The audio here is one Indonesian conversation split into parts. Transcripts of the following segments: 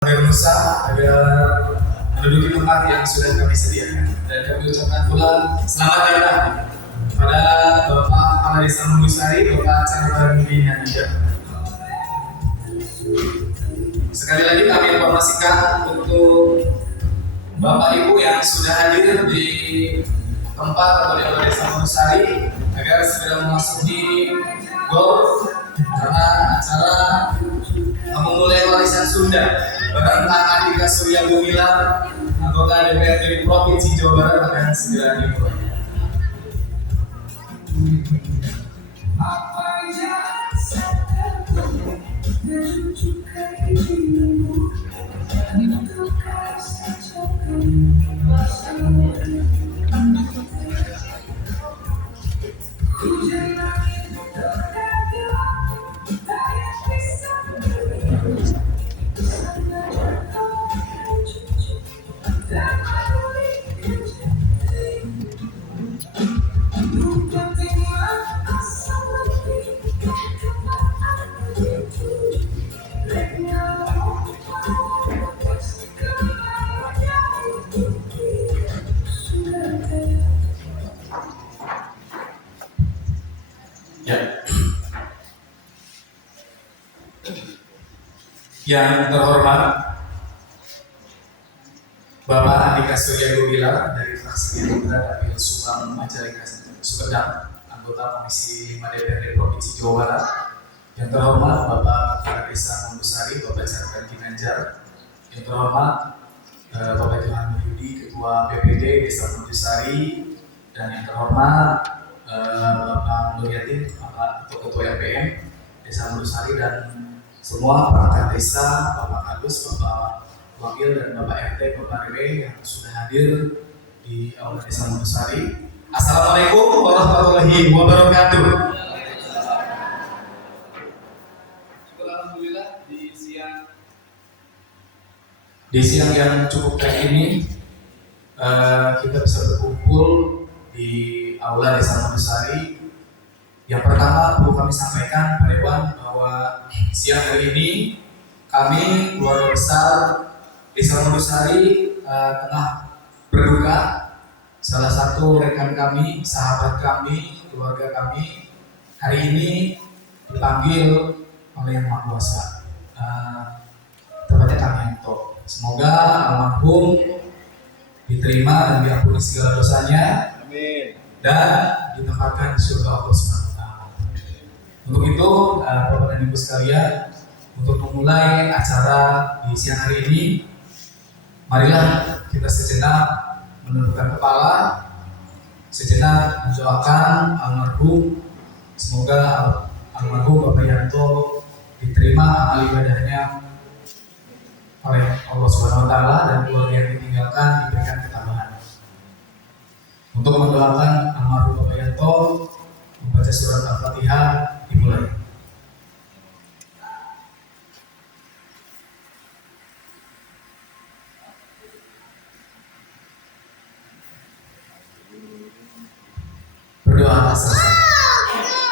Nusa agar menduduki tempat yang sudah kami sediakan, dan kami ucapkan pula selamat datang pada Bapak Kepala Desa Mundusari, Bapak Carbarudi Nadija. Sekali lagi kami informasikan untuk Bapak Ibu yang sudah hadir di tempat atau di Kepala Desa Mundusari agar segera memasuki golf, karena acara memulai warisan Sunda bareng Andika Surya Gumilar, anggota DPRD Provinsi Jawa Barat, akan segera dimulai. Yang terhormat Bapak Andika Surya Gumilar dari fraksi Gerindra Dapil Subang Majalengka Sumedang, anggota Komisi 5 DPRD Provinsi Jawa Barat. Yang terhormat Bapak Kepala Desa Mundusari, Bapak Carbarudi Ginanjar. Yang terhormat Bapak Johan Yudi, Ketua PPD Desa Mundusari. Dan yang terhormat Bapak Nuryatin, Bapak Ketua RPM Desa Mundusari, dan semua perangkat desa, Bapak Kadus, Bapak Wakil, dan Bapak RT, Bapak RW yang sudah hadir di Aula Desa Mundusari. Assalamualaikum warahmatullahi wabarakatuh. Alhamdulillah di siang yang cukup baik ini kita bisa berkumpul di Aula Desa Mundusari. Yang pertama perlu kami sampaikan Pak Dewan bahwa siang hari ini kami keluarga besar Desa Mundusari tengah berduka. Salah satu rekan kami, sahabat kami, keluarga kami hari ini dipanggil oleh Yang Maha Kuasa, tepatnya kami Yanto. Semoga almarhum diterima dan diampuni segala dosanya. Amin. Dan ditempatkan di surga Allah SWT. Untuk itu, Bapak dan Ibu sekalian, untuk memulai acara di siang hari ini, marilah kita sejenak menundukkan kepala, sejenak mendoakan almarhum. Semoga almarhum Bapak Yanto diterima amal ibadahnya oleh Allah SWT dan keluarga yang ditinggalkan diberikan ketabahan. Untuk mendoakan almarhum Bapak Yanto, membaca surat Al-Fatihah dimulai. Berdoa atas rasa.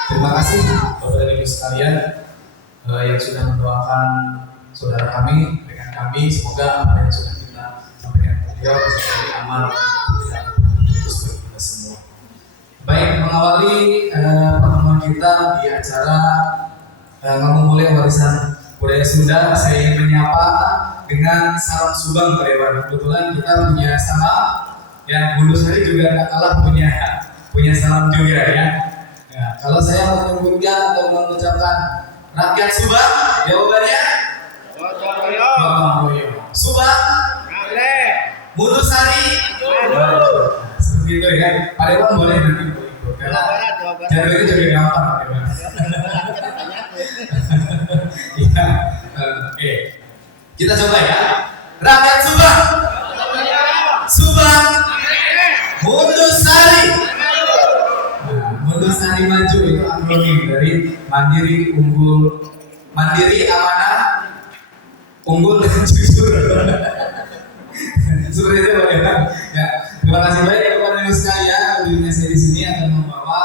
Terima kasih Bapak dan Ibu sekalian yang sudah mendoakan saudara kami, rekan kami. Semoga apa yang sudah kita sampaikan ke beliau bisa menjadi amal terus bagi kita semua. Baik, mengawali pertemuan kita di acara memulai warisan budaya Sunda, saya ingin menyapa dengan salam Subang, Pak Dewan. Kebetulan kita punya salam yang Mundusari juga tak kalah punya salam juga ya. Kalau saya menyebutkan atau mengucapkan rakyat Subang, jawabannya Subang, Mundusari, seperti itu ya. Pak Dewan boleh nanti ikut karena jalur itu juga gampang, Pak Dewan. Ya, oke. Kita coba ya. Rakyat Subang, Subang, Mundusari. Mundusari maju itu akronim dari Mandiri, Unggul, Mandiri, Amanah, Unggul, dan Jujur. Seperti itu Pak Dewan. Ya, terima kasih banyak kepada Ibu sekalian. Hadirnya saya di sini akan membawa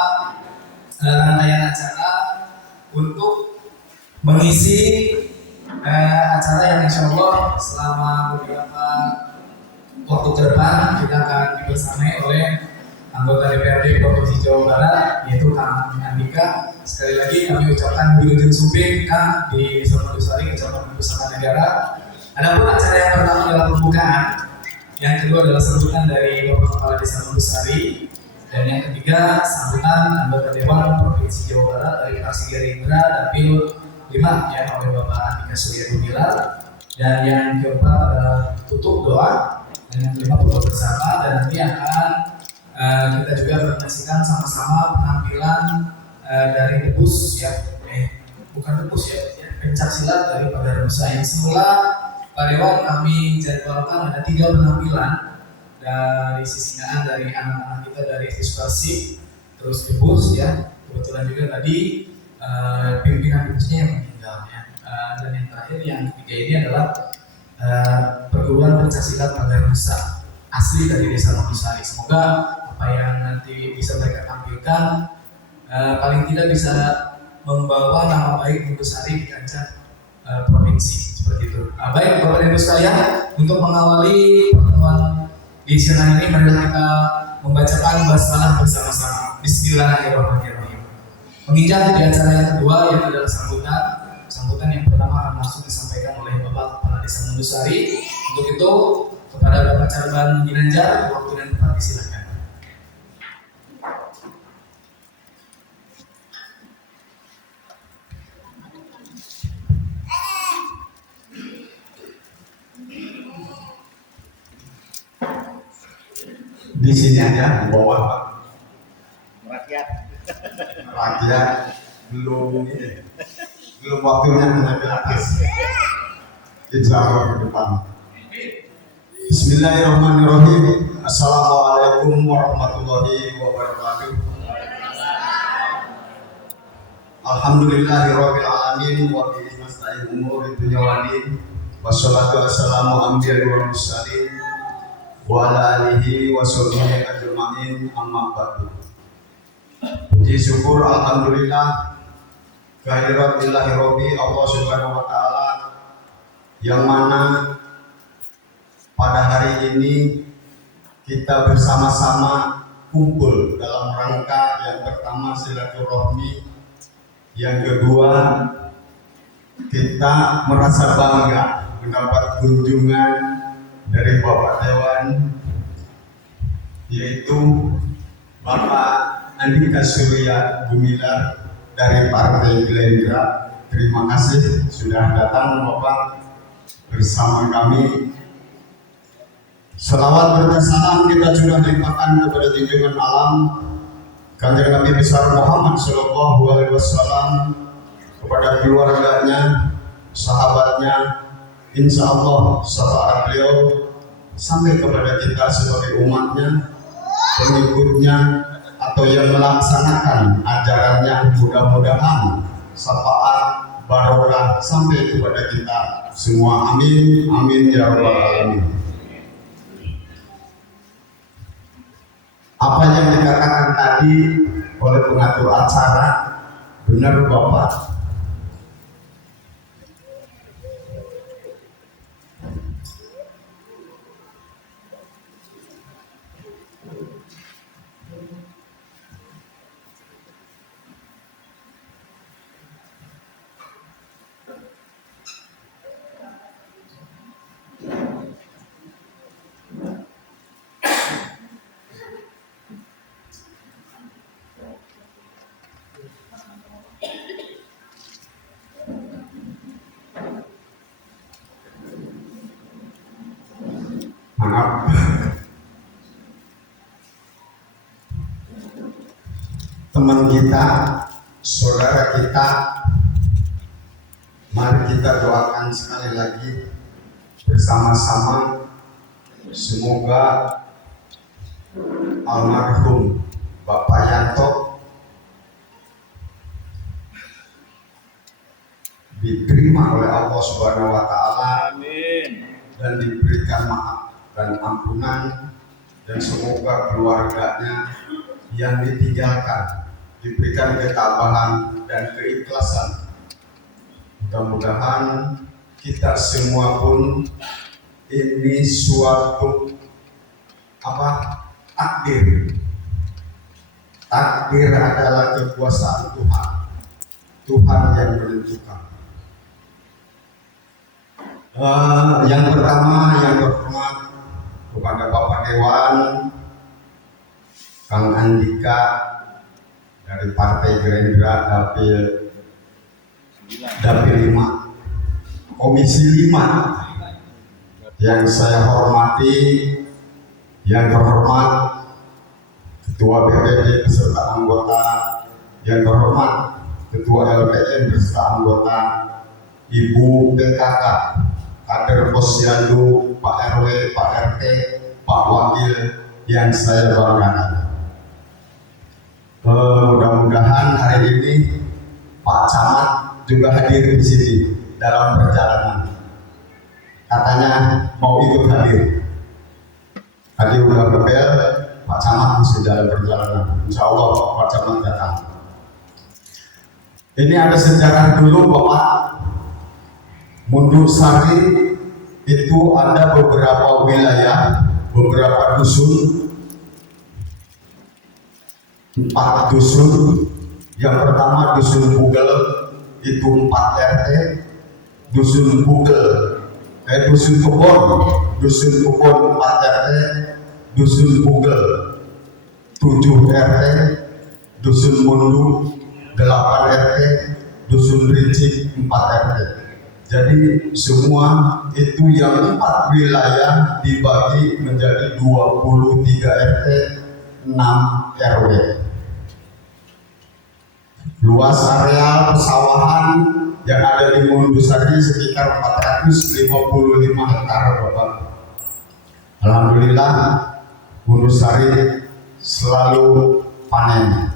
rangkaian acara untuk mengisi acara acara yang insya Allah selama beberapa waktu ke depan kita akan dibersamai oleh anggota DPRD Provinsi Jawa Barat, yaitu Kang Andika. Sekali lagi kami ucapkan Wilujeng Sumping Kang di Desa Mendusari, Kecamatan Pusaka Negara. Adapun acara yang pertama adalah pembukaan, yang kedua adalah sambutan dari Bapak Kepala Desa Mendusari, dan yang ketiga sambutan anggota Dewan Provinsi Jawa Barat dari fraksi Gerindra Dapil 5 yang oleh Bapak Andika Surya Gumilar, dan yang keempat adalah tutup doa, dan yang kelima berdoa bersama. Dan nanti akan kita juga menyaksikan sama-sama penampilan dari debus ya, bukan debus ya, pencak silat dari Pada Nusa. Yang semula Pak Dewan kami jadwalkan ada 3 penampilan dari Sisingaan, dari anak-anak kita dari Fisipasi, terus debus ya. Kebetulan juga tadi pimpinan debusnya yang meninggal ya. Dan yang terakhir yang ketiga ini adalah perguruan pencak silat Pada Nusa asli dari Desa Mendusari. Semoga apa yang nanti bisa mereka tampilkan paling tidak bisa membawa nama baik Mendusari di kancah provinsi seperti itu. Baik Bapak dan Ibu sekalian, untuk mengawali pertemuan di siang ini, marilah kita membacakan basmalah bersama-sama. Bismillahirrahmanirrahim. Menginjak di acara yang kedua, yaitu adalah sambutan yang pertama akan langsung disampaikan oleh Bapak Kepala Desa Mendusari. Untuk itu kepada Bapak Caruban Ginanjar, waktu dan tempat disilakan. Di sini aja di bawah Pak. Rakyat belum waktunya naik ke atas. Insya Allah ke depan. Bismillahirrahmanirrahim. Assalamualaikum warahmatullahi wabarakatuh. Alhamdulillahirabbil alamin wa bihi nasta'in umuri dunya wad din. Wassalatu wassalamu anbiya'i wal mursalin wa ala alihi wa sahbihi ajma'in, amma ba'du. Puji syukur alhamdulillah kehadirat Ilahi Rabbi Allah Subhanahu wa taala, yang mana pada hari ini kita bersama-sama kumpul dalam rangka yang pertama silaturahmi, yang kedua kita merasa bangga mendapat kunjungan dari Bapak Dewan, yaitu Bapak Andika Surya Gumilar dari Partai Gerindra. Terima kasih sudah datang Bapak bersama kami. Selawat berkat salam kita sudah limpahkan kepada junjungan alam Kanjeng Nabi besar Muhammad Sallallahu Alaihi Wasallam, kepada keluarganya, sahabatnya, insya Allah syafaat beliau sampai kepada kita sebagai umatnya, pengikutnya, atau yang melaksanakan ajarannya. Mudah-mudahan syafaat barokah sampai kepada kita semua. Amin, amin ya rabbal alamin. Apa yang dikatakan tadi oleh pengatur acara benar Bapak. Maaf, teman kita, saudara kita, mari kita doakan sekali lagi bersama-sama, semoga almarhum Bapak Yanto diterima oleh Allah Subhanahu wa taala. Amin. Dan diberikan maaf dan ampunan, dan semoga keluarganya yang ditinggalkan diberikan ketabahan dan keikhlasan. Mudah-mudahan kita semua pun ini suatu takdir. Takdir adalah kekuasaan Tuhan. Tuhan yang menentukan. Yang pertama, yang terhormat kepada Bapak Dewan, Kang Andika dari Partai Gerindra Dapil 5, Komisi 5, yang saya hormati, yang terhormat Ketua BPD beserta anggota, yang terhormat Ketua LPM beserta anggota, Ibu PKK, kader Posyandu, Pak RW, Pak RT, Pak Wakil yang saya banggakan. Mudah-mudahan hari ini Pak Camat juga hadir di sini dalam perjalanan. Katanya mau ikut hadir. Tadi udah bebel, Pak Camat masih dalam perjalanan. Insya Allah Pak Camat datang. Ini ada sejarah dulu Bapak. Mundur Sari itu ada beberapa wilayah, beberapa dusun, 4 dusun. Yang pertama dusun Bugel itu 4 RT, dusun Bugel, dusun Kebon 4 RT, dusun Bugel 7 RT, dusun Mundu 8 RT, dusun Rincik 4 RT. Jadi semua itu yang 4 wilayah dibagi menjadi 23 RT, 6 RW. Luas areal pesawahan yang ada di Mundusari sekitar 455 hektar Bapak. Alhamdulillah Mundusari selalu panen.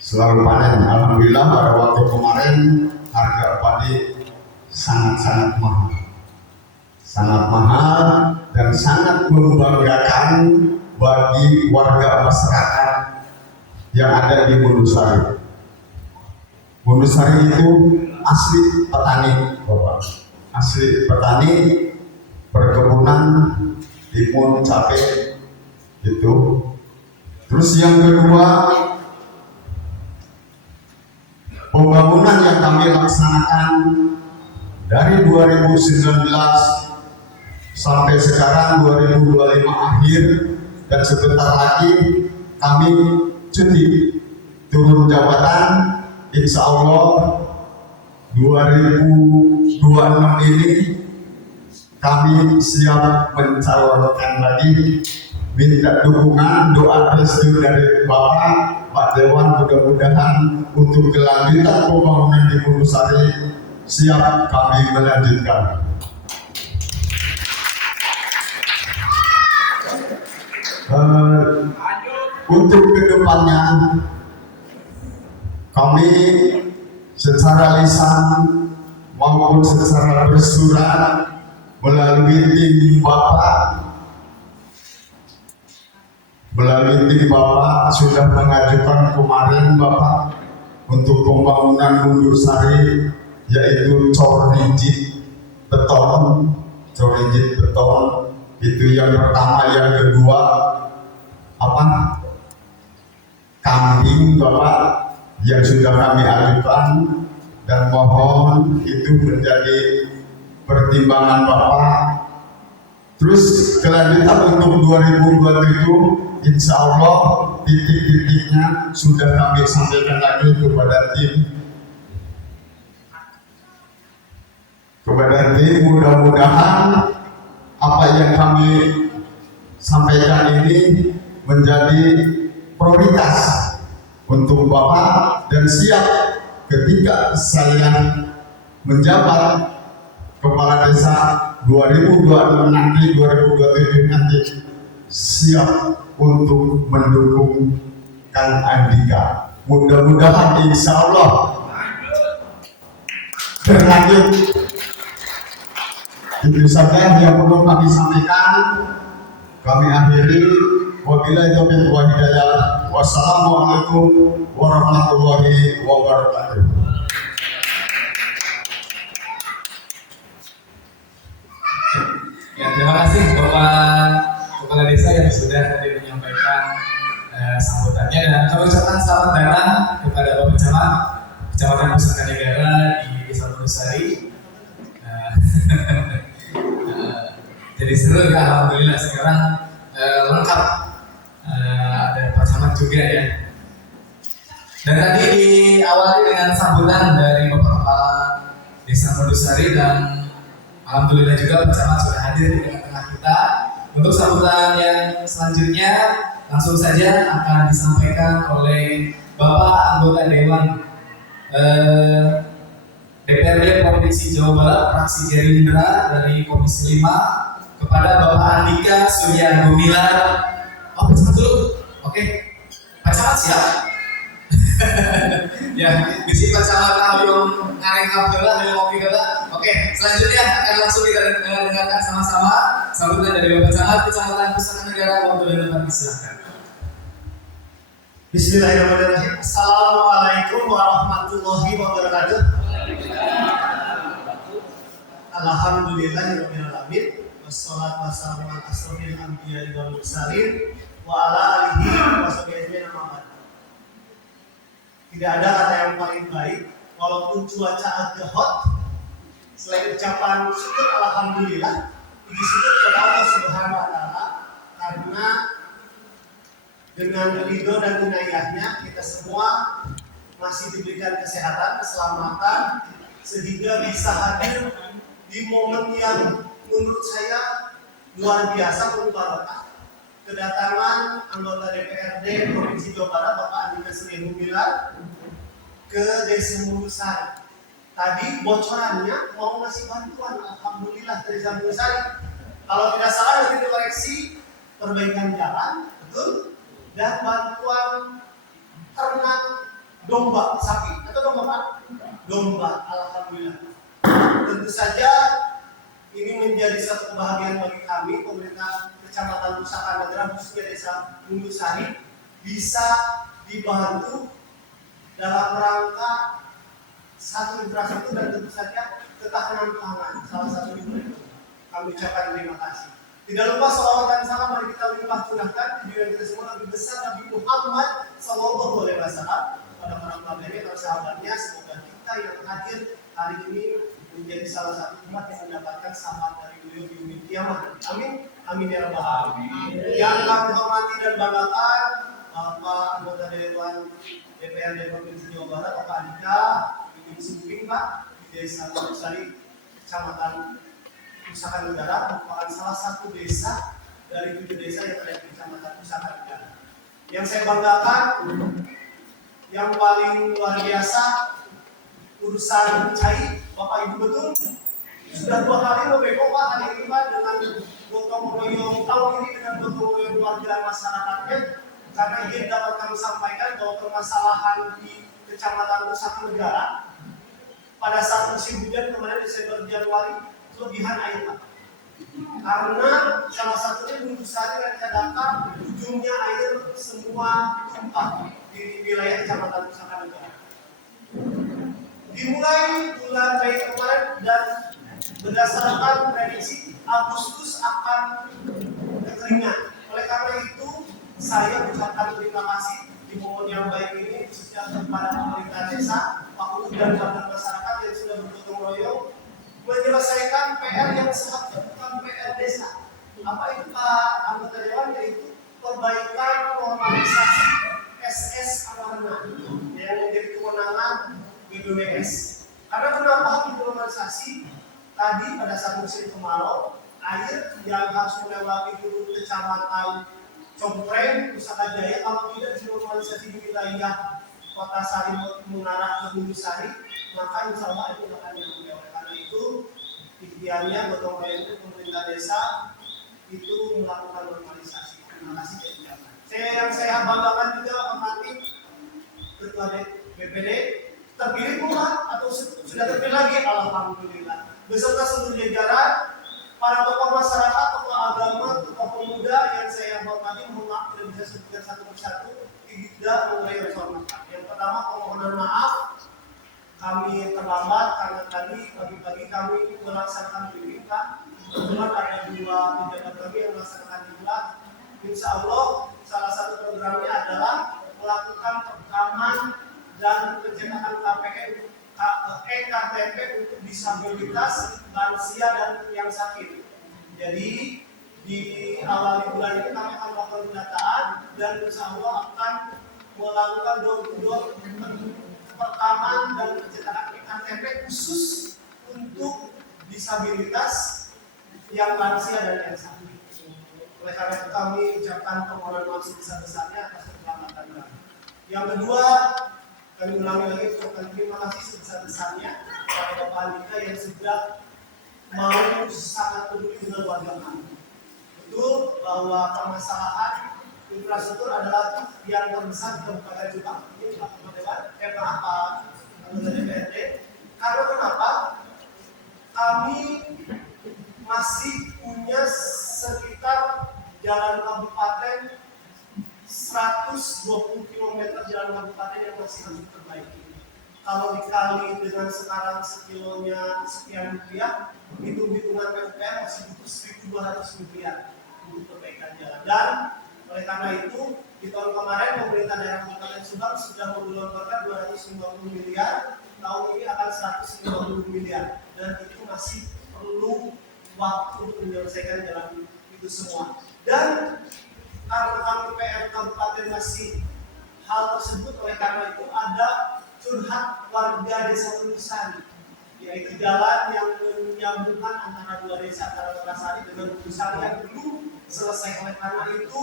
Alhamdulillah pada waktu kemarin harga padi sangat sangat mahal dan sangat membanggakan bagi warga masyarakat yang ada di Mundusari. Mundusari itu asli petani, Bapak. Asli petani, perkebunan, timun, cabai, itu. Terus yang kedua, pembangunan yang kami laksanakan dari 2019 sampai sekarang 2025 akhir, dan sebentar lagi kami cuti turun jabatan. Insya Allah 2026 ini kami siap mencalonkan lagi. Minta dukungan, doa restu dari Bapak, Pak Dewan, mudah-mudahan untuk kelanjutan pembangunan di Mundusari siap kami melanjutkan. Untuk kedepannya kami secara lisan maupun secara bersurat melalui tim Bapak sudah mengajukan kemarin Bapak untuk pembangunan Mundusari, yaitu cor rigid beton itu yang pertama. Yang kedua kambing Bapak yang sudah kami ajukan, dan mohon itu menjadi pertimbangan Bapak. Terus kelanjutan untuk 2027 insya Allah titik-titiknya sudah kami sampaikan lagi kepada tim. Mudah-mudahan apa yang kami sampaikan ini menjadi prioritas untuk Bapak, dan siap ketika saya menjabat kepala desa 2026 nanti, 2027 nanti, siap untuk mendukung Kang Andika. Mudah-mudahan insya Allah berlanjut. Itu saja yang perlu kami sampaikan. Kami akhiri. Wabillahi taufiq wal hidayah. Wassalamualaikum warahmatullahi wabarakatuh. Ya, terima kasih Bapak Kepala Desa yang sudah tadi menyampaikan sambutannya, dan kami ucapkan selamat datang kepada Bapak Camat Kecamatan Pusaka Negara di Desa Mundusari. Jadi seru ya, alhamdulillah sekarang lengkap, ada Pak Camat juga ya. Dan tadi diawali dengan sambutan dari Bapak Kepala Desa Mundusari, dan alhamdulillah juga Pak Camat sudah hadir di tengah-tengah kita. Untuk sambutan yang selanjutnya langsung saja akan disampaikan oleh Bapak Anggota Dewan DPRD Provinsi Jawa Barat fraksi Gerindra dari Komisi 5 kepada Bapak Andika Surya Gumilar. Oh, Pak Camat dulu. Oke. Pak Camat siap? Ya, bisi Pak Camat yang ngareng kabela, yang ngopi kabela. Oke, selanjutnya akan langsung kita dengarkan sama-sama sambutan dari Bapak Camat Kecamatan Pusaka Negara. Waktu dan tempat disilahkan. Bismillahirrahmanirrahim. Assalamualaikum warahmatullahi wabarakatuh. Alhamdulillahirabbil alamin. Wassalatu wassalamu ala asrofil anbiya'i wal mursalin wa ala alihi wa sahbihi ajmain. Tidak ada kata yang paling baik walaupun cuaca agak hot, selain ucapan syukur alhamdulillah, puji syukur kepada Allah Subhanahu wa taala, karena dengan ridho dan inayahnya kita semua masih diberikan kesehatan, keselamatan, sehingga bisa hadir di momen yang menurut saya luar biasa berbarokah. Kedatangan anggota DPRD Provinsi Jawa Barat Bapak Andika Surya Gumilar ke Desa Mundusari. Tadi bocorannya mau ngasih bantuan, alhamdulillah dari Desa Mundusari. Kalau tidak salah nanti dikoreksi, perbaikan jalan, betul, dan bantuan ternak domba sapi atau domba apa? Domba, alhamdulillah. Tentu saja ini menjadi satu kebahagiaan bagi kami, pemerintah Kecamatan Pusaka Negara khususnya Desa Mundusari bisa dibantu dalam rangka satu infrastruktur dan tentu saja ketahanan pangan, salah satu itu. Kami ucapkan terima kasih. Tidak lupa salawat dan salam mari kita limpah curahkan kejujuran kita semua Nabi besar Nabi Muhammad Sallallahu Alaihi Wasallam pada para keluarganya, para sahabatnya. Semoga kita yang hadir hari ini menjadi salah satu umat yang mendapatkan syafaat dari beliau di yaumil kiamat. Amin. Amin ya rabbal alamin. Yang kami hormati dan banggakan Bapak anggota Dewan DPRD Provinsi Jawa Barat Bapak Andika Bikin Sumping Pak di Desa Mundusari Kecamatan Pusaka Negara, merupakan salah satu desa dari 7 desa yang ada di Kecamatan Pusaka Negara. Yang saya banggakan, yang paling luar biasa urusan cair, Bapak Ibu betul sudah 2 kali membeko Pak hari ini Pak dengan gotong royong tahun ini dengan gotong royong warga masyarakatnya, karena ingin dapat kami sampaikan bahwa permasalahan di Kecamatan Pusaka Negara pada saat musim hujan kemarin Desember Januari kelebihan air Pak. Karena salah satunya Mundusari dan Cadangkar ujungnya air semua tumpah di wilayah Kecamatan Pusaka Negara. Dimulai bulan Mei kemarin dan berdasarkan prediksi Agustus akan kekeringan. Oleh karena itu saya ucapkan terima kasih di momen yang baik ini khususnya kepada pemerintah desa, Pak Ulu dan warga masyarakat yang sudah bergotong royong menyelesaikan PR yang seharusnya bukan PR desa. Apa itu Pak anggota dewan? Yaitu perbaikan normalisasi SS Amarna yang menjadi kewenangan BPWS. Karena kenapa normalisasi? Tadi pada saat musim kemarau, air yang harus melewati dulu Kecamatan Compreng, Pusaka Jaya, kalau tidak dinormalisasi di wilayah Kota Sari mengarah ke Mundusari, maka insya Allah itu akan dilakukan. Oleh karena itu, ikhtiarnya gotong royong itu pemerintah desa itu melakukan normalisasi. Terima kasih yang saya banggakan juga hormati Ketua BPD terpilih pula atau sudah terpilih lagi, alhamdulillah. Beserta seluruh jajaran, para tokoh masyarakat, tokoh agama, tokoh pemuda yang saya hormati, mohon maaf tidak bisa sebutkan satu persatu, tidak mengurangi rasa hormat. Yang pertama, permohonan maaf, kami terlambat karena tadi pagi-pagi kami melaksanakan briefing Pak. kebetulan ada 2 pejabat kami yang melaksanakan diklat. Insya Allah salah satu programnya adalah melakukan perekaman dan pencetakan KTP untuk disabilitas, lansia dan yang sakit. Jadi di awal bulan ini kami akan melakukan pendataan dan insya Allah akan melakukan door-to-door perekaman dan pencetakan KTP khusus untuk disabilitas, yang lansia dan yang sakit. Oleh karena itu kami ucapkan permohonan maaf sebesar-besarnya atas keterlambatan kami. Yang kedua, kami ulangi lagi ucapkan terima kasih sebesar-besarnya kepada Bapak Andika yang sudah mau sangat peduli dengan warga kami. Betul bahwa permasalahan infrastruktur adalah yang terbesar di Kabupaten Jombang. Ini Pak Ketua Dewan, kenapa anggota DPRD? Karena kenapa? Kami masih punya sekitar jalan kabupaten 120 km jalan kabupaten yang masih harus diperbaiki. Kalau dikali dengan sekarang sekilonya sekian rupiah, hitung-hitungan PUPR masih butuh 1.200 rupiah untuk perbaikan jalan. Dan oleh karena itu, di tahun kemarin pemerintah daerah Kabupaten Subang sudah menggelontorkan 250 miliar, tahun ini akan 150 miliar, dan itu masih perlu waktu untuk menyelesaikan jalan itu semua. Dan karena kami PR Kabupaten masih hal tersebut, oleh karena itu ada curhat warga Desa Tulusari, yaitu jalan yang menyambungkan antara 2 desa, antara Tulusari dengan Tulusari yang belum selesai. Oleh karena itu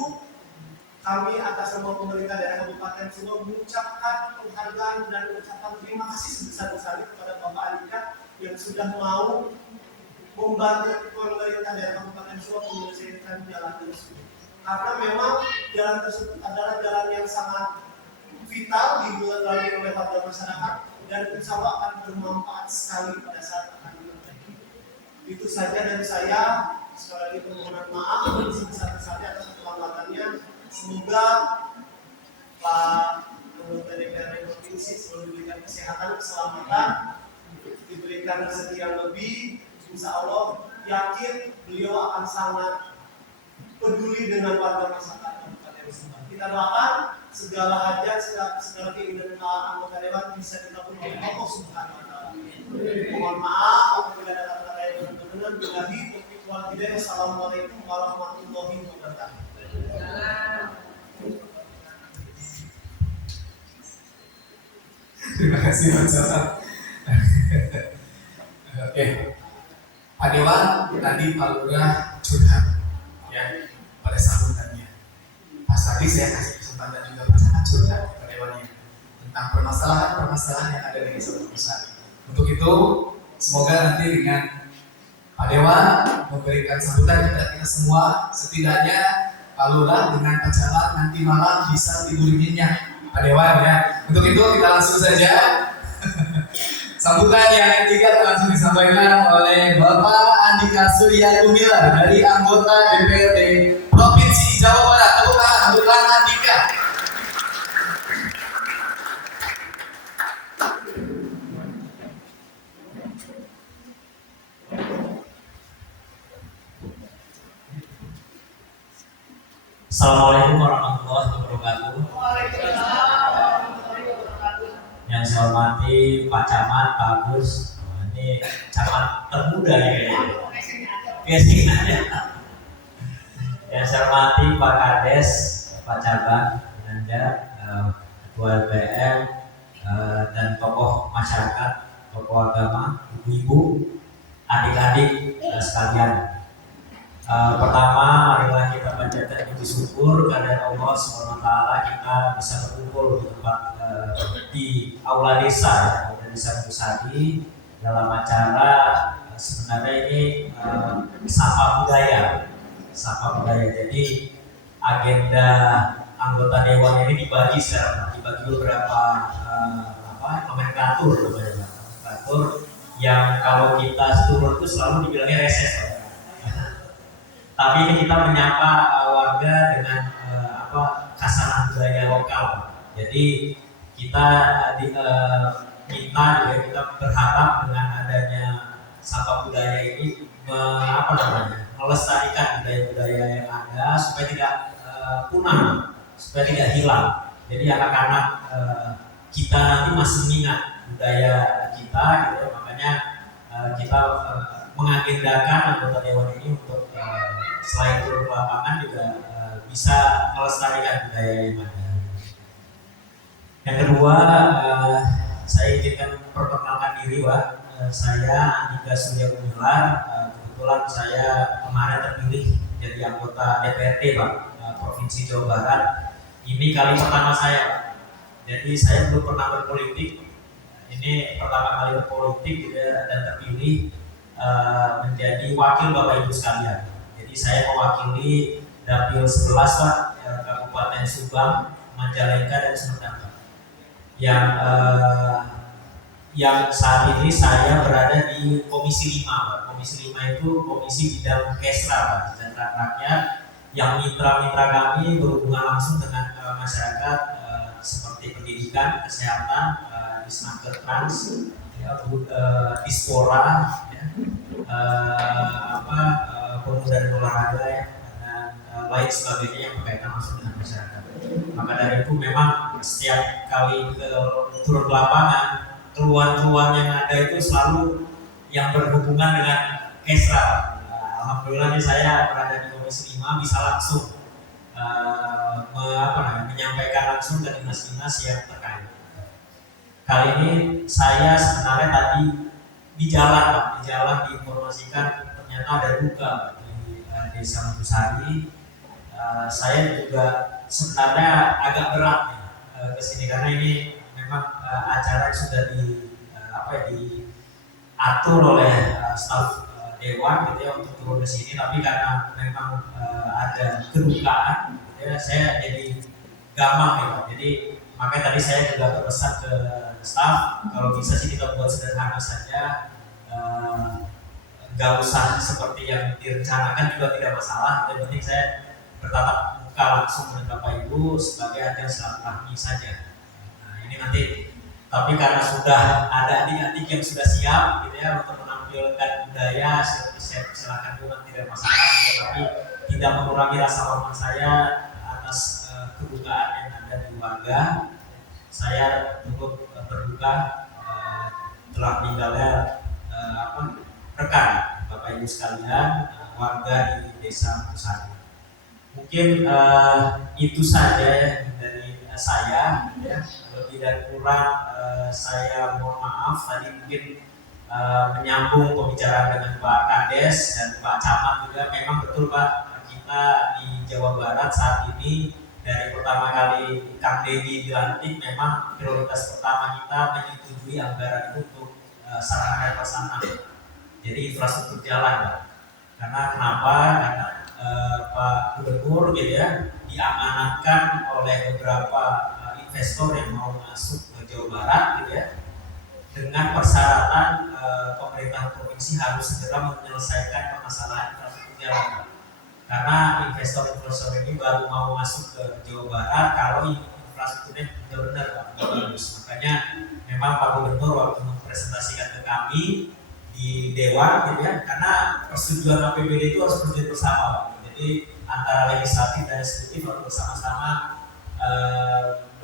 kami atas nama pemerintah daerah Kabupaten Subang mengucapkan penghargaan dan mengucapkan terima kasih sebesar-besarnya kepada Bapak Andika yang sudah mau membantu pemerintah daerah Kabupaten Subang menyelesaikan jalan tersebut. Karena memang jalan tersebut adalah jalan yang sangat vital dilalui oleh warga masyarakat dan insya Allah akan bermanfaat sekali pada saat akan diperbaiki. Itu saja dari saya. Sekali lagi permohonan maaf sebesar-besarnya atas keterlambatannya. Semoga Pak anggota DPRD Provinsi selalu diberikan kesehatan, keselamatan, diberikan rezeki yang lebih. Insya Allah yakin beliau akan sangat peduli dengan warga masyarakat Kabupaten Subang. Kita doakan segala hajat, segala keinginan anggota dewan bisa kita penuhi Allah Subhanahu wa Ta'ala. Mohon maaf apabila ada kata-kata yang benar-benar. Billahi taufiq wal hidayah. Assalamualaikum warahmatullahi wabarakatuh. Terima kasih Pak Catat. Oke, Pak Dewan tadi Pak Lurah curhat ya pada sambutannya. Pas tadi saya kasih kesempatan juga Pak Catat curhat Pak Dewannya tentang permasalahan yang ada di Desa Tulusari. Untuk itu semoga nanti dengan Pak Dewan memberikan sambutan kepada kita semua, setidaknya Pak Lurah dengan Pak Camat nanti malam bisa tidur nyenyak Pak Dewan ya. Untuk itu kita langsung saja sambutan yang ketiga akan langsung disampaikan oleh Bapak Andika Surya Gumilar dari anggota DPRD Provinsi Jawa Barat. Tepuk tangan untuk Andika. Assalamualaikum warahmatullahi wabarakatuh. Yang saya hormati Pak Camat, Pak Agus, ini camat termuda ya kayaknya. Yang saya hormati Pak Kades, Pak Cabang, Anda, Ketua LPM, dan tokoh masyarakat, tokoh agama, ibu-ibu, adik-adik sekalian. Pertama, marilah kita panjatkan puji syukur kepada Allah SWT kita bisa berkumpul di tempat di aula desa, aula desa Tulusari dalam acara sebenarnya ini sapa budaya. Jadi agenda anggota dewan ini dibagi beberapa nomenklatur yang kalau kita turun itu selalu dibilangnya reses. Tapi ini kita menyapa warga dengan khasanah budaya lokal. Jadi kita kita berharap dengan adanya sapa budaya ini melestarikan budaya-budaya yang ada supaya tidak punah, supaya tidak hilang. Jadi anak-anak kita nanti masih mengingat budaya kita, gitu ya. Makanya kita mengagendakan anggota dewan ini untuk selain turun ke lapangan juga bisa melestarikan budaya yang ada. Yang kedua, saya izinkan perkenalkan diri, Pak. Saya Andika Surya Gumilar. Kebetulan saya kemarin terpilih jadi anggota DPRD, Pak, Provinsi Jawa Barat. Ini kali pertama saya, Pak. Jadi saya belum pernah berpolitik. Ini pertama kali berpolitik gitu ya, dan terpilih menjadi wakil Bapak Ibu sekalian. Jadi saya mewakili Dapil 11, Pak, Kabupaten Subang, Majalengka, dan Sumedang. Yang saat ini saya berada di Komisi 5, Pak. Komisi 5 itu komisi bidang Kesra, Pak, kesejahteraan rakyat, yang mitra-mitra kami berhubungan langsung dengan masyarakat seperti pendidikan, kesehatan, Disnaker Trans, Dispora, ya, pemuda dan olahraga, ya, dan lain sebagainya yang berkaitan langsung dengan masyarakat. Maka dari itu memang setiap kali turun ke lapangan, keluhan-keluhan yang ada itu selalu yang berhubungan dengan Kesra. Alhamdulillah saya berada di Komisi 5 bisa langsung menyampaikan langsung ke dinas-dinas yang terkait. Kali ini saya sebenarnya tadi di jalan, Pak, diinformasikan ternyata ada duka di Desa Mendusari. Saya juga sebenarnya agak berat ke sini karena ini memang acara yang sudah diatur oleh staf dewan gitu ya untuk turun ke sini, tapi karena memang ada kedukaan gitu ya, saya jadi gamang gitu. Jadi makanya tadi saya juga berpesan ke staf kalau bisa sih kita buat sederhana saja, nggak usah seperti yang direncanakan juga tidak masalah. Yang penting saya bertatap muka langsung dengan Bapak Ibu sebagai ajang silaturahmi saja. Nah ini nanti, tapi karena sudah ada adik-adik yang sudah siap gitu ya untuk menampilkan budaya, saya silakan juga tidak masalah, tapi tidak mengurangi rasa hormat saya atas kedukaan yang ada di warga. Saya turut berduka telah meninggalnya rekan Bapak Ibu sekalian, warga di Desa Mendusari. Mungkin itu saja ya dari saya, ya. Lebih dan kurang saya mohon maaf. Tadi mungkin menyambung pembicaraan dengan Pak Kades dan Pak Camat juga. Memang betul, Pak, kita di Jawa Barat saat ini dari pertama kali Kang Dedi dilantik, memang prioritas pertama kita menyetujui anggaran itu untuk sarana dan prasarana. Jadi infrastruktur jalan, Pak. Karena kenapa? Karena Pak Gubernur gitu ya diamanatkan oleh beberapa investor yang mau masuk ke Jawa Barat gitu ya, dengan persyaratan pemerintah provinsi harus segera menyelesaikan permasalahan infrastruktur jalan. Karena investor-investor ini baru mau masuk ke Jawa Barat kalau infrastrukturnya benar-benar bagus. Makanya memang Pak Gubernur waktu mempresentasikan ke kami di Dewan gitu ya, karena persetujuan APBD itu harus berjalan bersama, Pak. Jadi antara legislatif dan eksekutif harus bersama-sama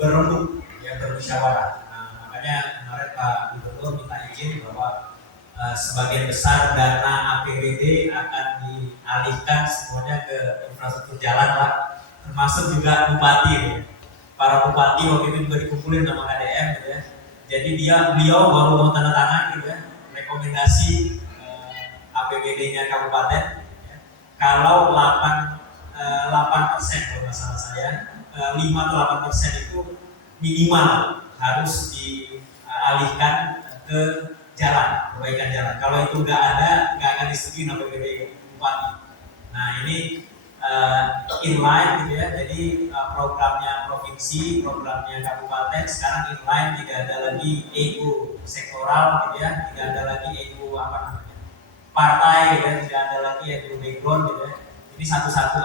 berembuk, ya, bermusyawarah. Nah, makanya kemarin Pak Gubernur minta izin bahwa sebagian besar dana APBD akan dialihkan semuanya ke infrastruktur jalan, Pak. Termasuk juga bupati, gitu. Para bupati waktu itu juga dikumpulin sama KDM gitu ya. Jadi beliau baru mau tanda tangan gitu ya, rekomendasi APBD-nya kabupaten, ya. Kalau 8% kalau nggak salah saya, 5-8% itu minimal harus dialihkan ke jalan, perbaikan jalan. Kalau itu nggak ada, nggak akan disetujui APBD bupati. Nah ini inline gitu ya, jadi programnya provinsi, programnya kabupaten sekarang inline, tidak ada lagi ego sektoral gitu ya, tidak ada lagi ego partai gitu ya, tidak ada lagi ego background gitu ya. Ini satu-satu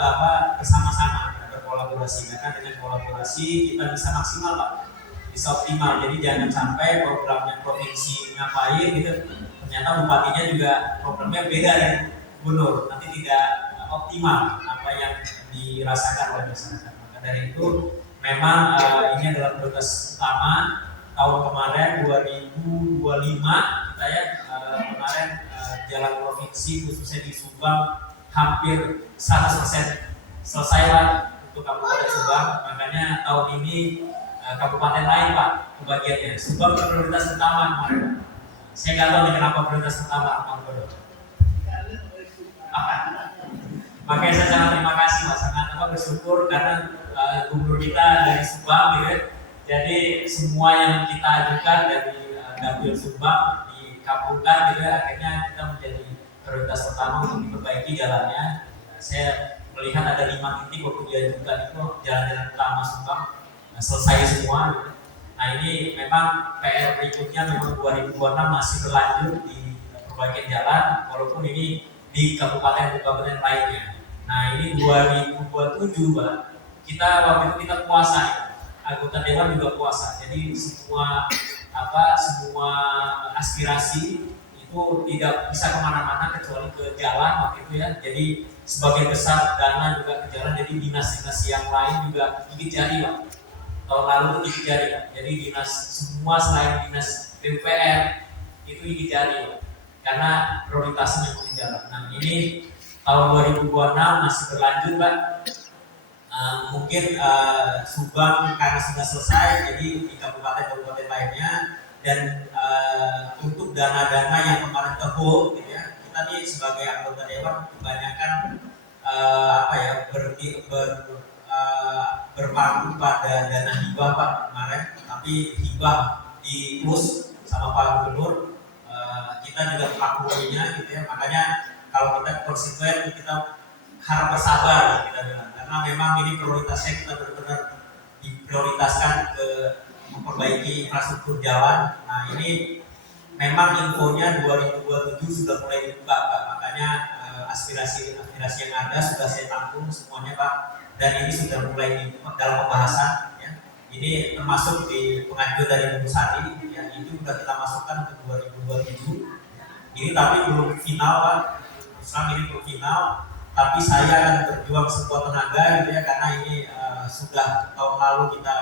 bersama-sama berkolaborasi, karena dengan kolaborasi kita bisa maksimal, Pak, bisa optimal. Jadi jangan sampai programnya provinsi ngapain gitu, ternyata bupatinya juga programnya beda ya. gubernur, nanti tidak optimal apa yang dirasakan oleh masyarakat. Maka dari itu memang ini adalah prioritas utama tahun kemarin 2025 kita ya, kemarin jalan provinsi khususnya di Subang hampir 100% selesai lah untuk Kabupaten Subang. Makanya tahun ini kabupaten lain Pak kebagiannya. Subang prioritas utama kemarin. Saya nggak tahu nih kenapa prioritas utama Pak Gubernur. Makanya saya sangat terima kasih Mas, sangat bersyukur karena gubernur kita dari Subang gitu ya. Jadi semua yang kita ajukan dari dapil Subang dikabulkan gitu ya, akhirnya kita menjadi prioritas pertama untuk diperbaiki jalannya. Saya melihat ada 5 titik waktu diajukan itu jalan-jalan utama Subang selesai semua gitu. Nah ini memang PR berikutnya memang 2026 masih berlanjut di perbaikan jalan walaupun ini di kabupaten-kabupaten lainnya. Nah ini 2027 Pak, kita waktu itu kita puasa ya. Anggota dewan juga puasa. Jadi semua aspirasi itu tidak bisa kemana-mana kecuali ke jalan waktu itu ya. Jadi sebagian besar dana juga ke jalan. Jadi dinas-dinas yang lain juga gigit jari Pak. Tahun lalu itu gigit jari Pak. Jadi dinas semua selain dinas PUPR itu gigit jari Pak. Karena prioritasnya memang di jalan. Nah ini tahun 2026 masih berlanjut Pak. Mungkin Subang karena sudah selesai, jadi di kabupaten-kabupaten lainnya dan untuk dana-dana yang kemarin terhold, gitu ya, kita nih sebagai anggota dewan kebanyakan berpangku pada dana hibah Pak kemarin, tapi hibah di plus sama Pak Gubernur, kita juga mengakui-nya, gitu ya, makanya kalau kita konstituen kita harap bersabar kita bilang. Karena memang ini prioritasnya kita benar-benar diprioritaskan ke memperbaiki infrastruktur jalan. Nah ini memang infonya 2027 sudah mulai dibuka Pak. Makanya aspirasi yang ada sudah saya tampung semuanya Pak. Dan ini sudah mulai dalam pembahasan. Ya. Ini termasuk di pengajuan dari Ibu Sari. Ya, itu sudah kita masukkan untuk 2027. Ini tapi belum final Pak. Sekarang ini belum final. Tapi saya akan berjuang sekuat tenaga gitu ya, karena ini sudah tahun lalu kita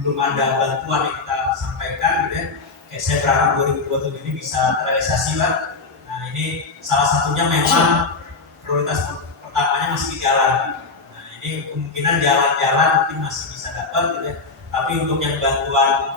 belum ada bantuan yang kita sampaikan gitu ya. Kayak saya berharap 2027 ini bisa terrealisasi Pak. Nah ini salah satunya memang prioritas pertamanya masih di jalan. Nah ini kemungkinan jalan-jalan mungkin masih bisa dapat gitu ya. Tapi untuk yang bantuan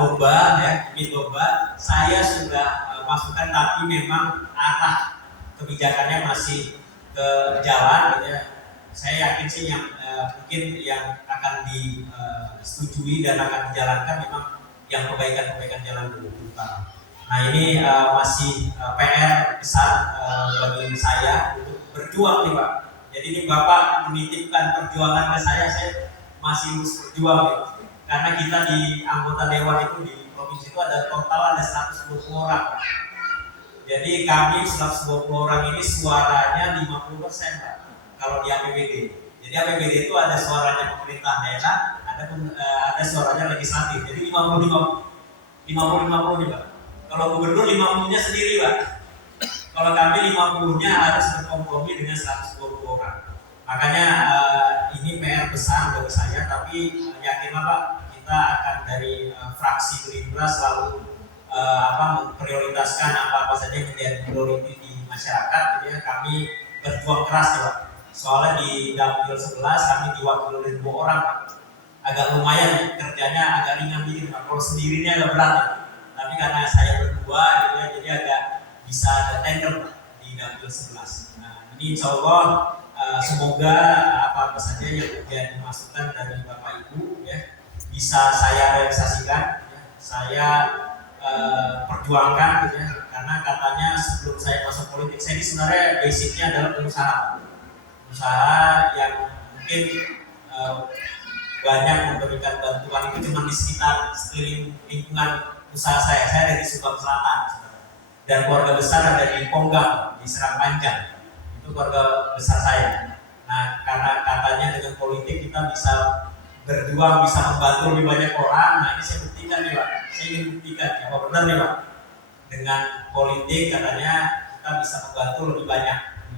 domba ya, ini domba saya sudah masukkan, tapi memang arah kebijakannya masih ke jalan gitu ya. Saya yakin sih yang mungkin yang akan disetujui dan akan dijalankan memang yang perbaikan jalan dulu Pak. Nah ini masih PR besar bagi saya untuk berjuang nih Pak. Jadi ini Bapak menitipkan perjuangan ke saya masih harus berjuang nih. Karena kita di anggota dewan itu di provinsi itu ada total 120 orang Pak. Jadi kami 120 orang ini suaranya 50% Pak, kalau di APBD. Jadi APBD itu ada suaranya pemerintah daerah, ada suaranya legislatif. Jadi 50-50 nih Pak. Kalau gubernur 50-nya sendiri Pak. Kalau kami 50-nya harus berkompromi dengan 120 orang. Makanya ini PR besar bagi saya, tapi yakinlah Pak, kita akan dari fraksi Gerindra selalu memprioritaskan apa saja yang menjadi prioritas di masyarakat gitu ya. Kami berjuang keras ya Pak. Soalnya di dapil 11 kami diwakili oleh 2 orang Pak. Agak lumayan kerjanya agak ringan dikit Pak. Kalau sendirinya agak berat ya. Tapi karena saya berdua gitu ya, jadi agak bisa ada tandem di dapil 11. Nah ini insya Allah semoga apa saja yang menjadi masukan dari Bapak Ibu ya bisa saya realisasikan ya. Saya perjuangkan gitu ya, karena katanya sebelum saya masuk politik saya ini sebenarnya basicnya adalah pengusaha yang mungkin banyak memberikan bantuan itu cuma di sekitar sekeliling lingkungan usaha saya dari Subang Selatan dan keluarga besar ada di Ponggang di Serang Panjang, itu keluarga besar saya. Nah karena katanya dengan politik kita bisa berjuang, bisa membantu lebih banyak orang. Nah ini saya buktikan nih Pak, saya ingin buktikan apa benar nih Pak, dengan politik katanya kita bisa membantu lebih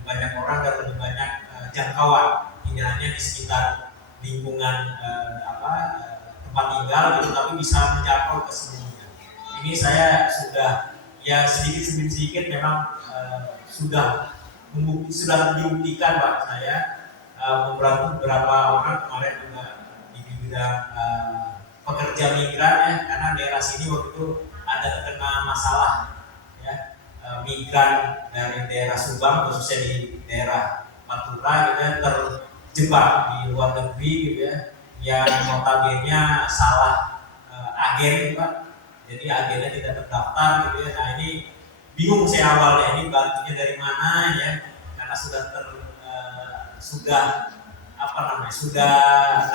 banyak orang dan lebih banyak jangkauan, tidak hanya di sekitar lingkungan tempat tinggal gitu, tapi bisa menjangkau ke seluruhnya. Ini saya sudah ya sedikit memang sudah dibuktikan Pak, saya membantu beberapa orang kemarin juga di bidang pekerja migran ya, karena daerah sini waktu itu ada terkena masalah ya, migran dari daerah Subang khususnya di daerah Pantura gitu ya, terjebak di luar negeri gitu ya, yang notabene salah agen gitu Pak, jadi agennya tidak terdaftar gitu ya. Nah ini bingung saya awalnya, ini bantunya dari mana ya, karena sudah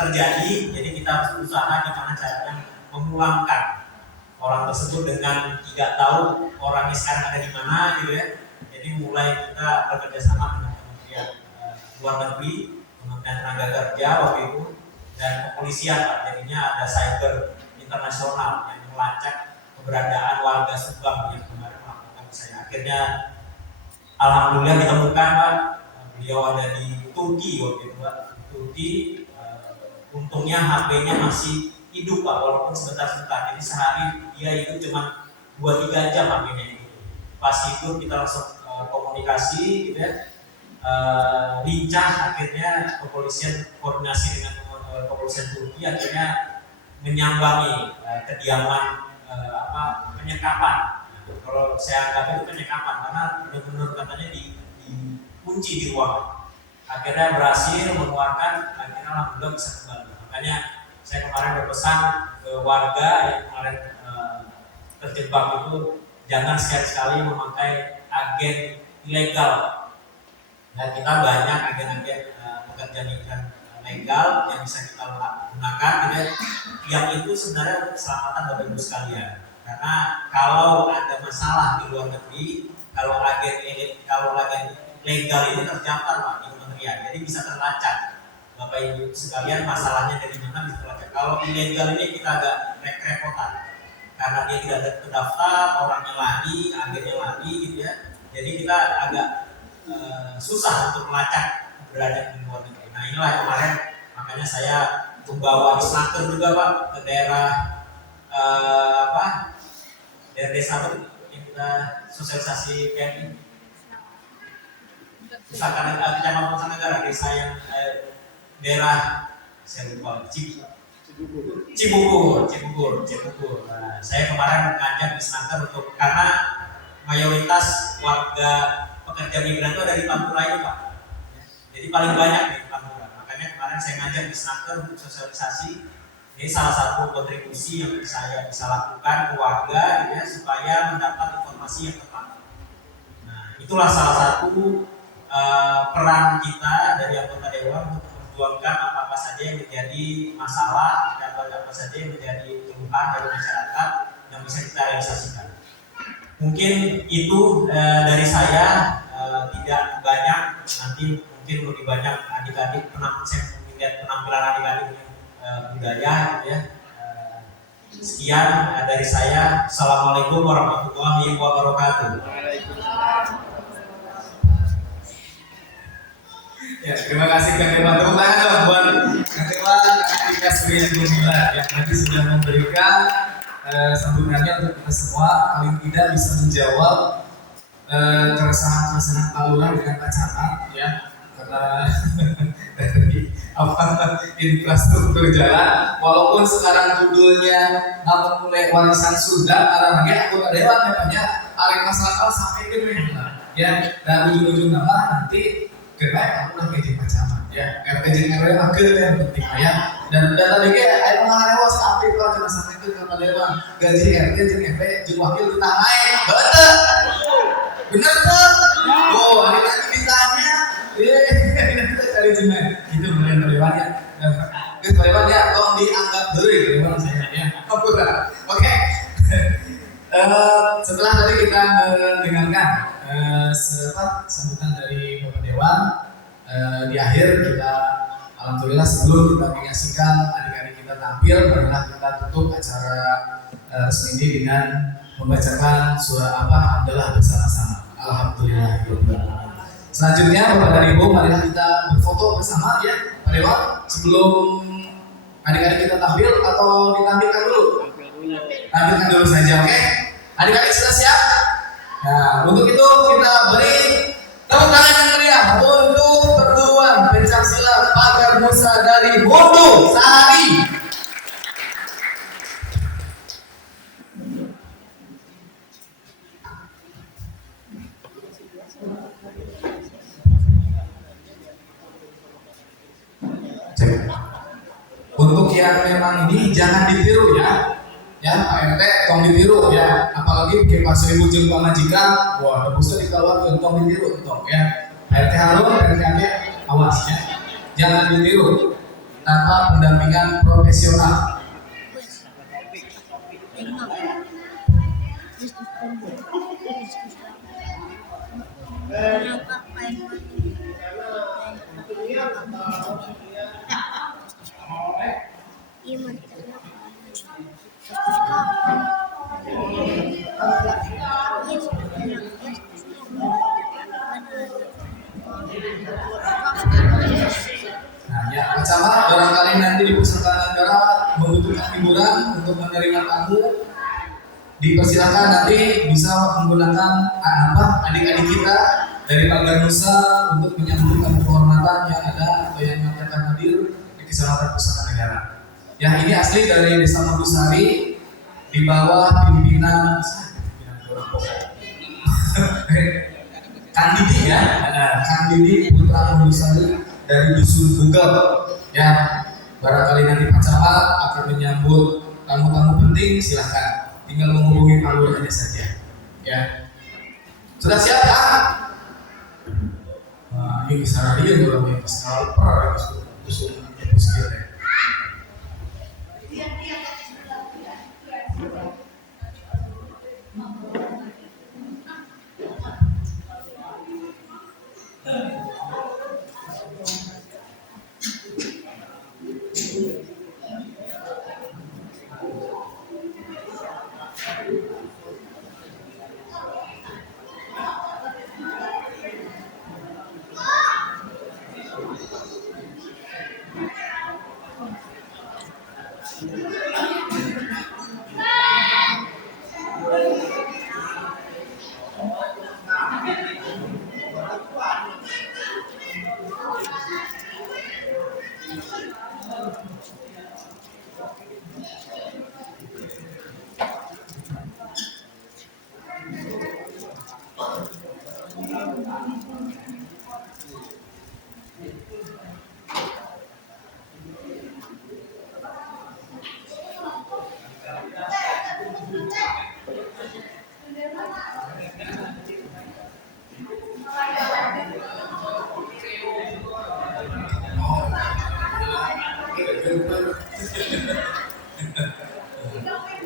terjadi, jadi kita harus berusaha gimana caranya memulangkan orang tersebut dengan tidak tahu orangnya sekarang ada di mana gitu ya. Jadi mulai kita bekerjasama dengan Kementerian Luar Negeri, Kementerian Tenaga Kerja waktu itu, dan kepolisian Pak. Jadinya ada cyber internasional yang melacak keberadaan warga Subang yang kemarin melakukan saya. Akhirnya alhamdulillah ditemukan Pak. Beliau ada di Turki waktu itu Pak. Di Turki, untungnya HP-nya masih hidup Pak, walaupun sebentar-sebentar. Jadi sehari dia itu cuma 2-3 jam HP-nya itu. Pas hidup kita langsung komunikasi gitu ya. Lincah akhirnya kepolisian koordinasi dengan kepolisian Turki akhirnya menyambangi kediaman penyekapan. Kalau saya anggap itu penyekapan karena benar-benar katanya dikunci di ruang. Akhirnya berhasil mengeluarkan, akhirnya alhamdulillah bisa kembali. Makanya saya kemarin berpesan ke warga yang kemarin terjebak itu jangan sekali-sekali memakai agen ilegal. Dan kita banyak agen-agen pekerja migran legal yang bisa kita gunakan gitu ya. Yang itu sebenarnya untuk keselamatan Bapak Ibu sekalian. Karena kalau ada masalah di luar negeri, kalau agen legal ini terdaftar Pak di kementerian, jadi bisa terlacak Bapak Ibu sekalian masalahnya dari mana bisa terlacak. Kalau ilegal ini kita agak repotan karena dia tidak terdaftar, orangnya lari, agennya lari gitu ya. Jadi kita agak susah untuk melacak keberadaan di luar negeri. Nah inilah kemarin makanya saya membawa disnaker juga Pak ke daerah daerah desa yang kita sosialisasi PMI misalkan Kecamatan Nusanegara, desa yang daerah saya lupa Cibubur. Nah, saya kemarin ngajak disnaker untuk karena mayoritas warga pekerja migran itu ada di Pantura ini Pak. Jadi paling banyak di Pantura. Makanya kemarin saya ngajak disnaker untuk sosialisasi. Ini salah satu kontribusi yang saya bisa lakukan ke warga gitu ya, supaya mendapat informasi yang tepat. Nah, itulah salah satu peran kita dari anggota dewan untuk memperjuangkan apa saja yang menjadi masalah dan apa saja yang menjadi keluhan dari masyarakat yang bisa kita realisasikan. Mungkin itu dari saya, tidak banyak, nanti mungkin lebih banyak adik-adik saya melihat penampilan adik-adik budaya gitu ya. Sekian dari saya. Assalamualaikum warahmatullahi wabarakatuh. Ya, terima kasih Kang Dewan. Tepuk tangan dong buat Kang Dewan Kartika Surya Gumilar yang tadi sudah memberikan sambutannya untuk kita semua, paling tidak bisa menjawab keresahan-keresahan Pak Lurah dengan Pak Camat ya, karena dari infrastruktur jalan, walaupun sekarang judulnya namun mulai warisan Sunda, arahnya anggota dewan namanya arek masyarakat sampai ke mana ya, dan ujung-ujung nama nanti kena aku udah gaji Pak Camat ya, RT jeung RW mah yang penting ya, dan tadi ge aya ngarewas apik lah cuma sampai ke dewan gaji RT jeung RW jeung wakil kita naik bener tuh. Oh, hari tadi ditanya kita cari jeneng itu bener dewan ya. Guys, dewan ya, tolong dianggap dulu ya dewan saya ya. Oke. Setelah tadi kita mendengarkan sambutan dari Bapak Dewan, di akhir kita alhamdulillah sebelum kita menyaksikan adik-adik kita tampil, marilah kita tutup acara resmi ini dengan membacakan surah Hamdalah bersama-sama. Alhamdulillah. Selanjutnya Bapak dan Ibu, mari kita berfoto bersama ya, Pak Dewa. Sebelum adik-adik kita tampil atau ditampilkan dulu? Tampilkan dulu saja, oke? Adik-adik sudah siap? Nah, untuk itu kita beri tepuk tangan yang meriah untuk perguruan pencaksilat Pagar Nusa dari Mundu Sari. Untuk yang memang ini jangan ditiru ya, Pak RT tong ditiru ya, apalagi kayak pas ribut jeung Pak Majikan, wah debusnya dikeluarkan tong ditiru tong ya. Pak RT Harun, Pak RT Ade, awas ya, jangan ditiru tanpa pendampingan profesional. Nah ya, bersama barangkali nanti di Pusaka Negara membutuhkan hiburan untuk menerima tamu, dipersilakan nanti bisa menggunakan adik-adik kita dari Pagar Nusa untuk menyambut tamu kehormatan yang ada atau yang akan hadir di Kecamatan Pusaka Negara. Yang ini asli dari Desa Mundusari di bawah pimpinan Kang Didi ya, Kang Didi Putra Mundusari dari Dusun Bugel ya. Barangkali nanti Pak Camat akan menyambut tamu-tamu penting, silahkan tinggal menghubungi Pak Lurahnya saja ya. Sudah siap Pak? Nah, ini bisa dia dulu nih, scalper Dusun Bugel ya.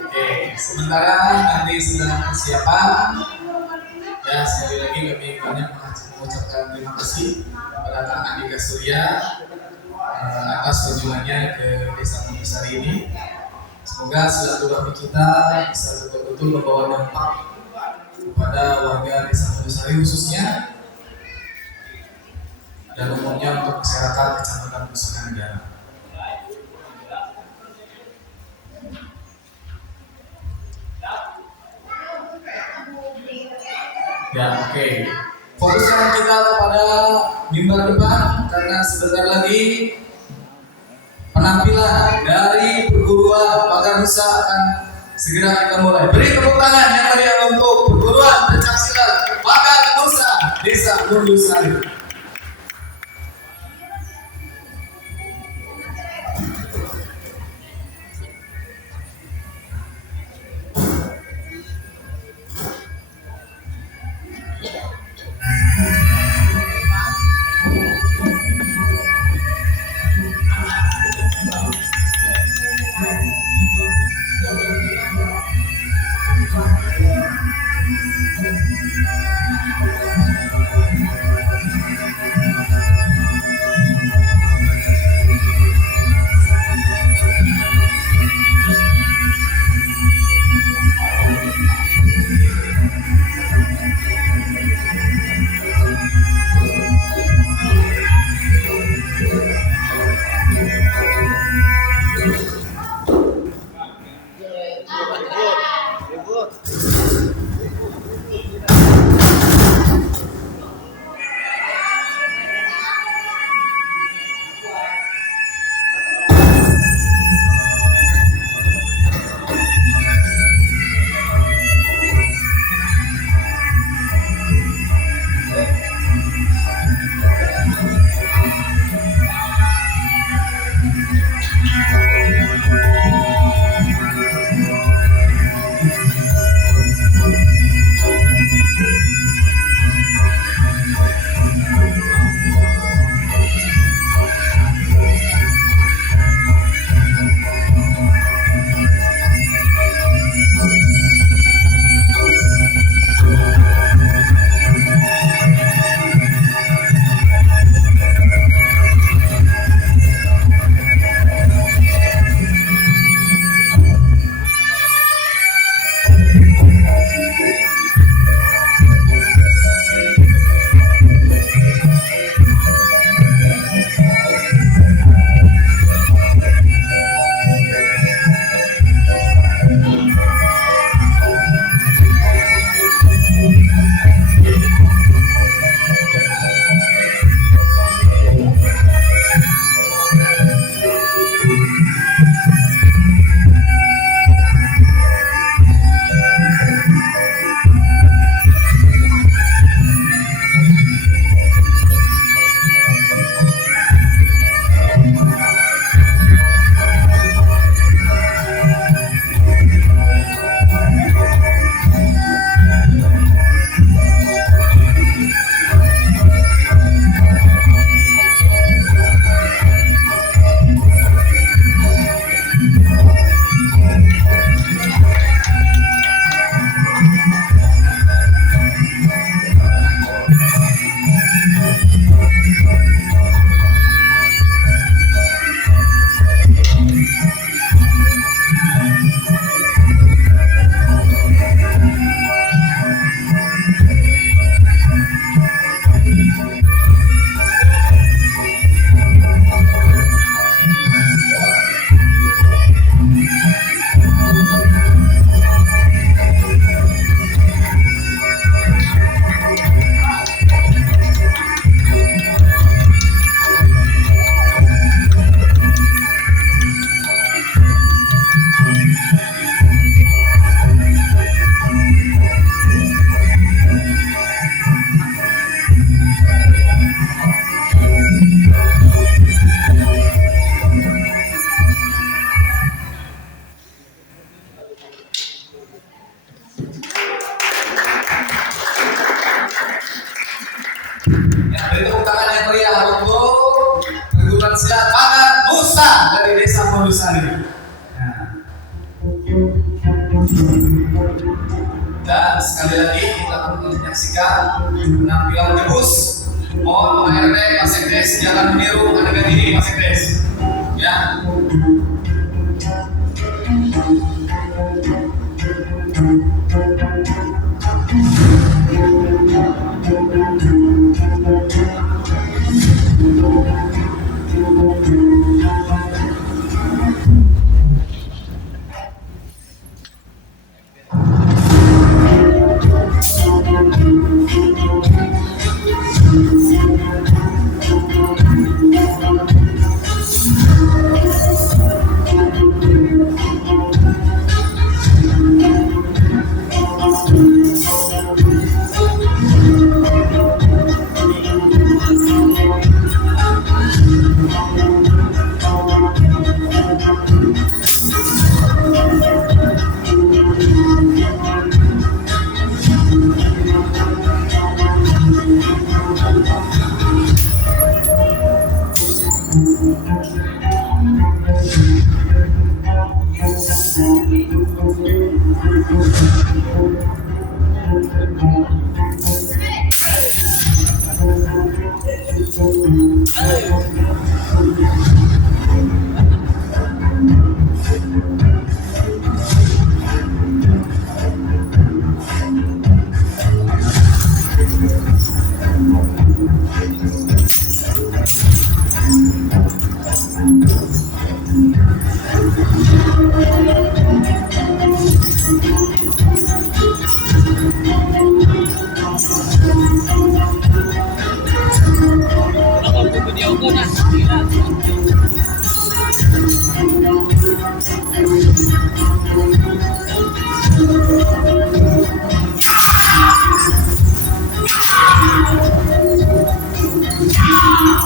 Oke, sementara nanti sedang persiapan ya, sekali lagi kami banyak mengucapkan terima kasih kepada Kang Andika Surya atas kunjungannya ke Desa Mundusari ini. Semoga silaturahmi kita bisa betul-betul membawa dampak kepada warga Desa Mundusari khususnya dan umumnya untuk masyarakat Kecamatan Pusaka Negara. Ya, oke. Fokuskan kita kepada mimbar depan karena sebentar lagi penampilan dari perguruan Pagar Nusa akan segera kita mulai. Beri tepuk tangan yang meriah untuk perguruan pencaksilat Pagar Nusa Desa Mundusari. Ya, beri tepuk tangan yang meriah untuk perguruan silat Bakat Nusa dari Desa Pondosari. Nah. Dan sekali lagi kita akan menyaksikan penampilan bagus. Mohon Pak RT, Pak Sekdes, jangan meniru adegan ini, Pak Sekdes. Ya.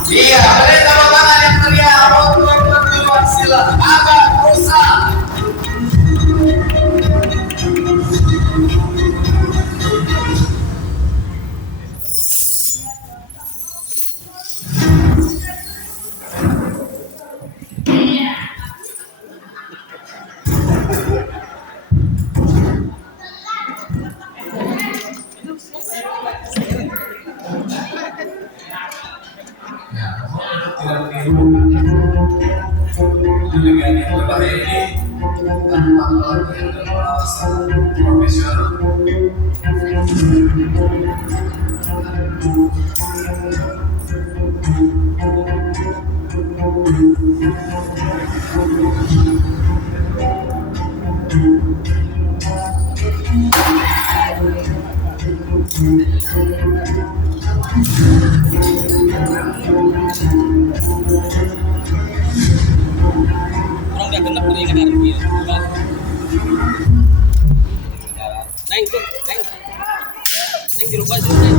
Iya, beri tepuk tangan yang meriah untuk perguruan silat Bakat Nusa. Ya, mohon untuk tidak meniru adegan yang berbahaya ini tanpa pelatihan dan pengawasan profesional. Orang udah genep nih kan hari ini. Neng tuh, neng. Neng di rumah sih, neng.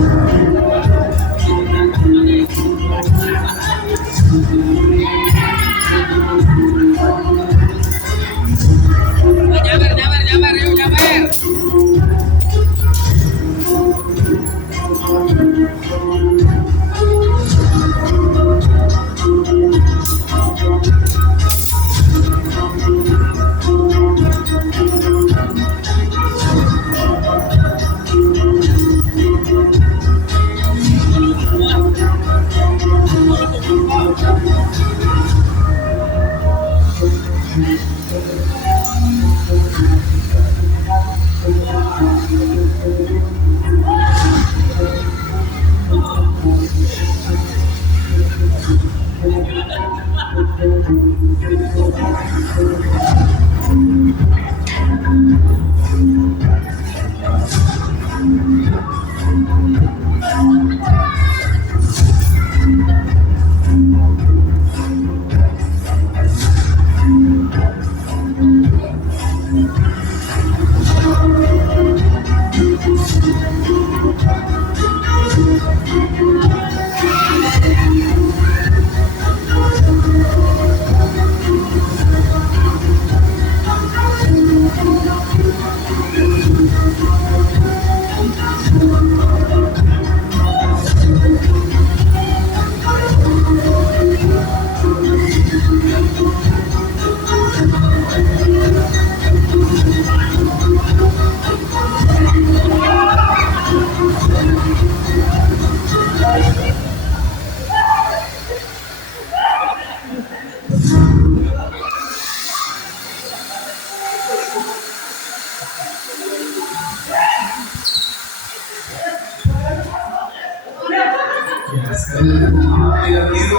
tidak meniru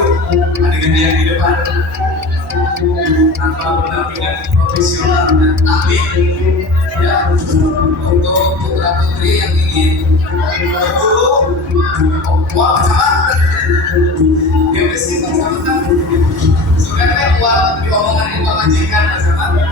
adegan yang di depan tanpa pendampingan profesional dan ahli ya untuk putra putri yang ingin berguru wah sama dia mesti sama suka kan uang diomongan itu majikan sama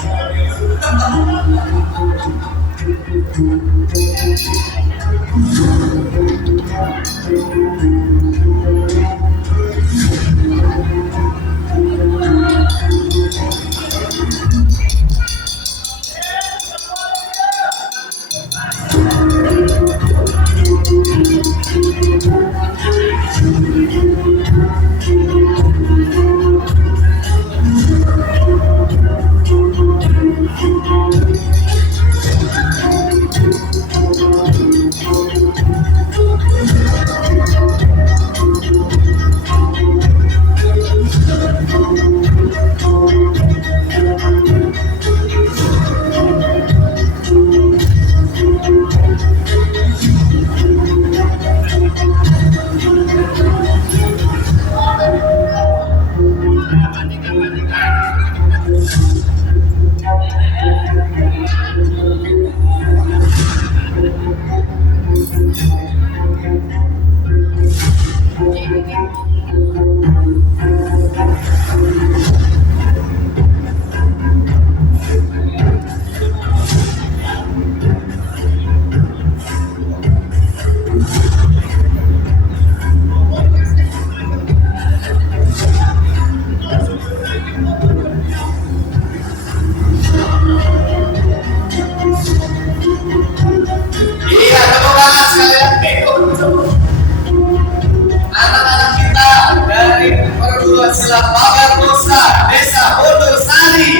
silat Pagar Nusa Desa Bondur Sari.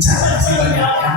Terima kasih banyak ya.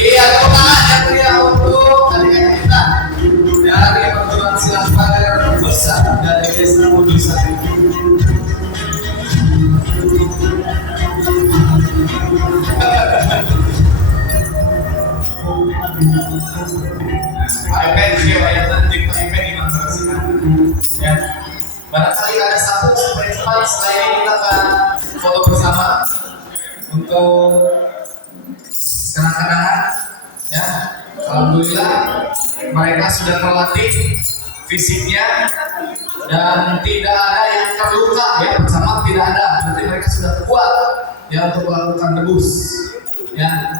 Iya, tepuk tangan yang meriah untuk adik-adik kita dari perguruan silat Pagar Nusa dari Desa Bondur Sari. Pak Epen juga banyak nanti Pak Epen dimanfaatkan. Ya, barangkali ada satu tempat setelah ini kita akan foto bersama untuk kenang-kenangan. Ya, alhamdulillah mereka sudah terlatih fisiknya dan tidak ada yang terluka ya, bersama tidak ada. Berarti mereka sudah kuat ya untuk melakukan debus. Ya,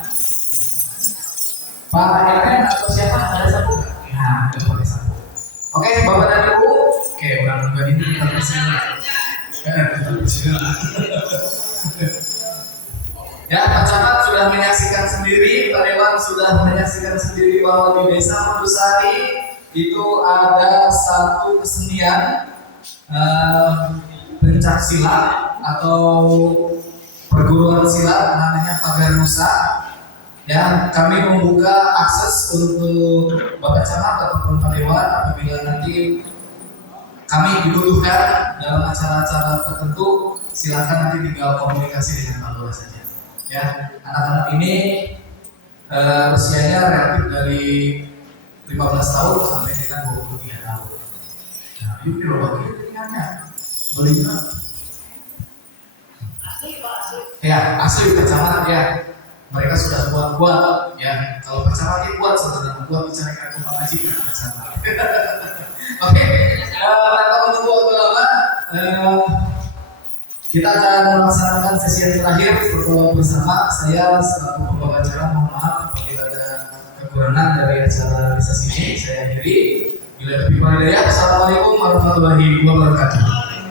Pak Epen atau siapa ada sapu? Nah, ada pakai sapu. Oke, Bapak dan Ibu. Oke, orang pribadi ini kita kasih. Ya, Pak Camat sudah menyaksikan sendiri, Pak Dewan sudah menyaksikan sendiri bahwa di Desa Bondur Sari itu ada satu kesenian pencak silat atau perguruan silat namanya Pagar Nusa. Ya, kami membuka akses untuk Bapak Camat ataupun Pak Dewan apabila nanti kami dibutuhkan dalam acara-acara tertentu, silakan nanti tinggal komunikasi dengan Pak Lurah saja. Ya, anak-anak ini usianya relatif dari 15 tahun sampai dengan 23 tahun. Nah, yuk berbagi ingatnya, belinya. Ya, asli Pak Camat ya. Mereka sudah kuat-kuat ya. Kalau Pak Camat kuat, saudara kuat bicara dengan pemajikan Pak Camat. Oke, tanpa menunggu waktu lama, kita akan melaksanakan sesi yang terakhir foto bersama. Saya selaku pembawa acara mohon maaf apabila ada kekurangan dari acara sesi ini. Saya akhiri. Bila lebih pada Assalamualaikum warahmatullahi wabarakatuh.